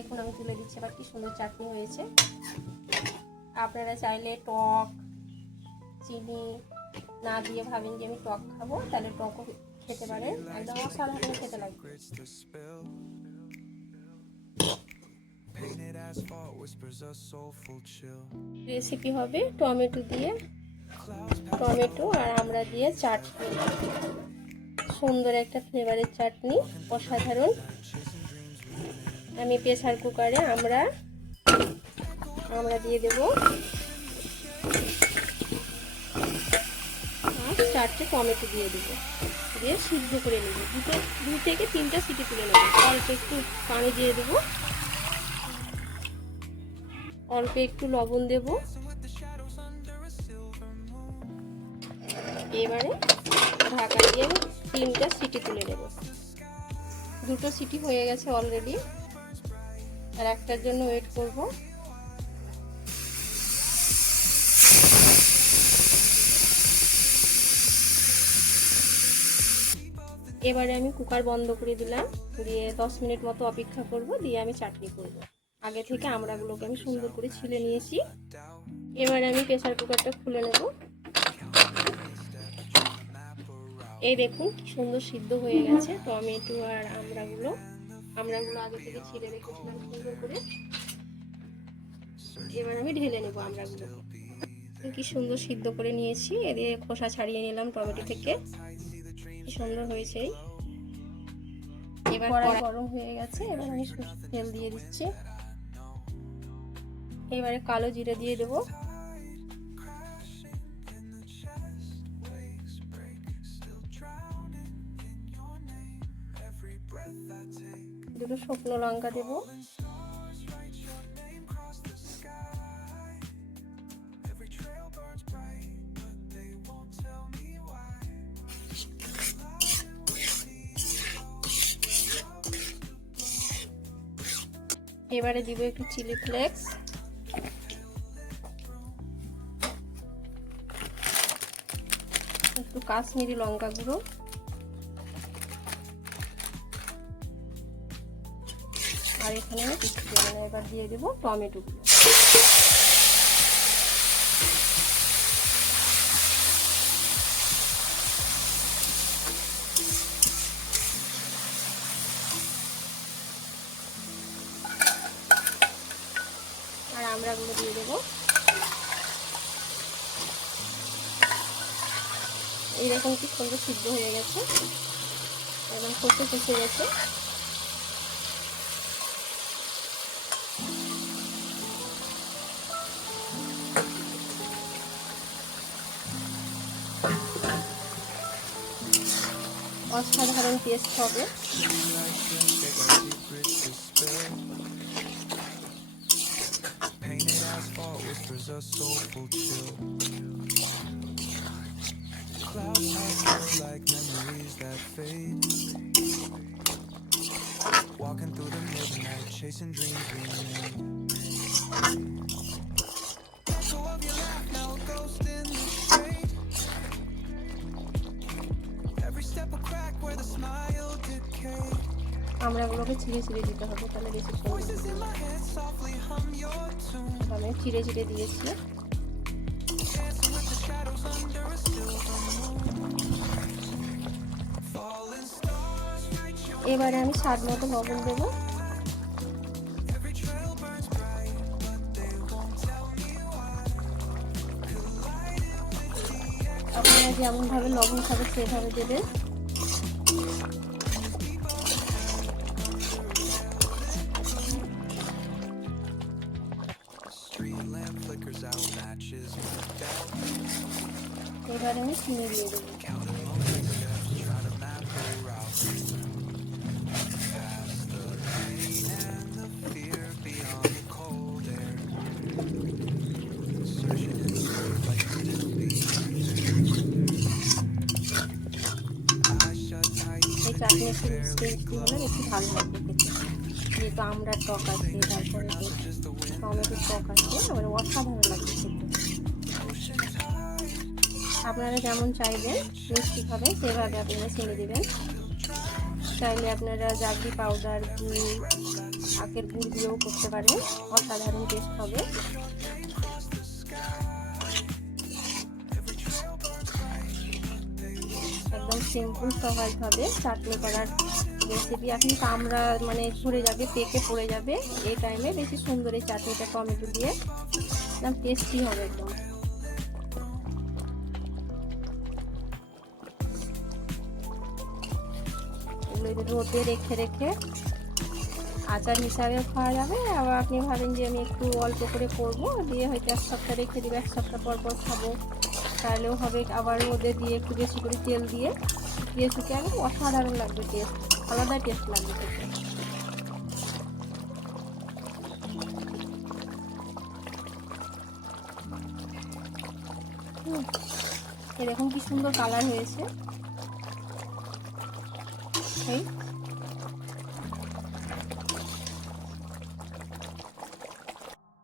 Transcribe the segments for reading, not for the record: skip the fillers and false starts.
দেখুন আমি তুলে দিচ্ছি, আবার কি সুন্দর চাটনি হয়েছে। আপনারা চাইলে টক চিনি না দিয়ে ভাবেন যে আমি টক খাবো, তাহলে টকও খেতে পারেন, একদম অসাধারণ খেতে লাগবে। রেসিপি হবে টমেটো দিয়ে, টমেটো আর আমড়া দিয়ে চাটনি, সুন্দর একটা ফ্লেভারের চাটনি, অসাধারণ। আমি প্রেসার কুকারে আমরা দিয়ে দেব আর 4টে টমেটো দিয়ে দেবো, দিয়ে সিদ্ধ করে নেব, 2 থেকে 3টা সিটি তুলে নেব। অল্প একটু পানি দিয়ে দেবো, অল্প একটু লবণ দেব। এবারে ঢাকা দিয়ে 3টা সিটি তুলে নেব। 2টো সিটি হয়ে গেছে অলরেডি, আর একটার জন্য ওয়েট করব। এবারে আমি কুকার বন্ধ করে দিলাম, দিয়ে 10 মিনিট মতো অপেক্ষা করব, দিয়ে আমি চাটনি করব। আগে থেকে আমড়াগুলোকে আমি সুন্দর করে ছিলে নিয়েছি। এবারে আমি প্রেসার কুকারটা খুলে নেব। এই দেখুন কি সুন্দর সিদ্ধ হয়ে গেছে টমেটো আর আমড়াগুলো আগে থেকে ছিলে রেখেছিলাম সুন্দর করে। এবার আমি ঢেলে নেব আমড়াগুলোকে। কি সুন্দর সিদ্ধ করে নিয়েছি, এদিকে খোসা ছাড়িয়ে নিলাম টমেটো থেকে, কি সুন্দর হয়েছে। এবার কড়াই গরম হয়ে গেছে, এবার আমি তেল দিয়ে দিচ্ছি। এবারে কালো জিরে দিয়ে দেবো, দুটো শুকনো লঙ্কা দেবো, এবারে দিব একটু চিলি ফ্লেক্স, একটু কাশ্মীরি লঙ্কা গুঁড়ো, আর এখানে এবার দিয়ে দেবো টমেটো গুলো। আর আমড়াগুলো দিয়ে দেবো। এইরকম কি সুন্দর সিদ্ধ হয়ে গেছে, একদম কষে কষে গেছে। অসাধারণ টেস্ট হবে। Walking through the midnight, chasing dreams we made. So of your life now, a ghost in the shade. Every step a crack where the smile decayed. আমড়াগুলোকে ছিঁড়ে ছিঁড়ে দিতে হবে, তাহলে বেশি সুন্দর। আমি ছিঁড়ে ছিঁড়ে দিয়েছি। এবারে আমি স্বাদ মতো লবণ দেবো। আপনারা যেমন ভাবে লবণ খাবে সেভাবে দেবেন। এবারে আমি চিনি দিয়ে দেবো। এই চাটনি একটু মিষ্টি হলে একটু ভালো লাগবে খেতে, যেহেতু আমরা টক আছে, তারপরে টমেটোর টক আছে, মানে অসাধারণ লাগবে খেতে। আপনারা যেমন চাইবেন মিষ্টি খাবে সেভাবে আপনারা ছেড়ে দেবেন। চাইলে আপনারা জাগরি পাউডার, গুড়, আখের গুড় দিয়েও করতে পারেন, অসাধারণ টেস্ট হবে। একদম সিম্পল সহজভাবে চাটনি করার রেসিপি। এখন কামড়া মানে ঝরে যাবে, পেকে পড়ে যাবে, এই টাইমে বেশি সুন্দর এই চাটনিটা টমেটো দিয়ে একদম টেস্টি হবে একদম। রোদে রেখে রেখে আচার হিসাবে খাওয়া যাবে। আবার আপনি ভাবেন যে আমি একটু অল্প করে করবো, দিয়ে হয়তো 1 সপ্তাহ রেখে দিব, 1 সপ্তাহ পর পর খাবো, তাহলেও হবে। আবার রোদে দিয়ে একটু বেশি করে তেল দিয়ে শুকিয়ে একদম অসাধারণ লাগবে, টেস্ট আলাদা টেস্ট লাগবে খেতে। এরকম কি সুন্দর কালার হয়েছে।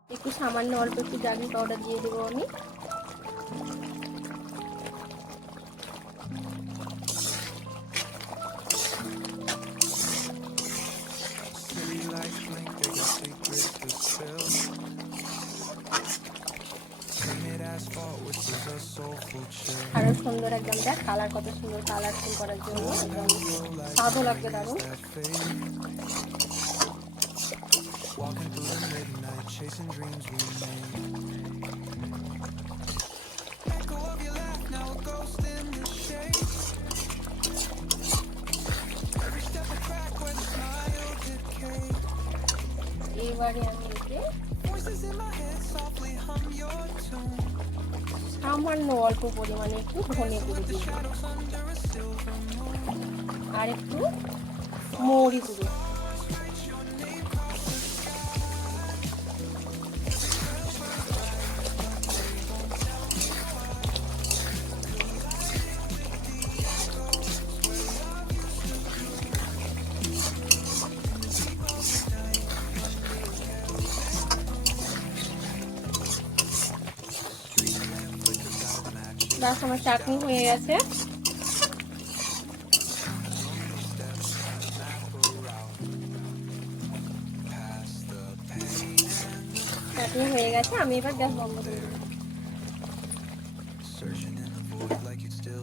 একটু সামান্য অল্প একটু জাগরি পাউডার দিয়ে দেবো আমি। আরো সুন্দর একদম, দেখ কালার কত সুন্দর, কালারফুল করার জন্য একদম স্বাদও লাগবে দারুণ। এবারে আমি সামান্য অল্প পরিমাণে একটু ধনে গুঁড়ো দিয়ে আর একটু মৌরি গুঁড়ো। বাস আমার চাটনি হয়ে গেছে। চাটনি হয়ে গেছে, আমি এবার গ্যাস বন্ধ করে দেবো।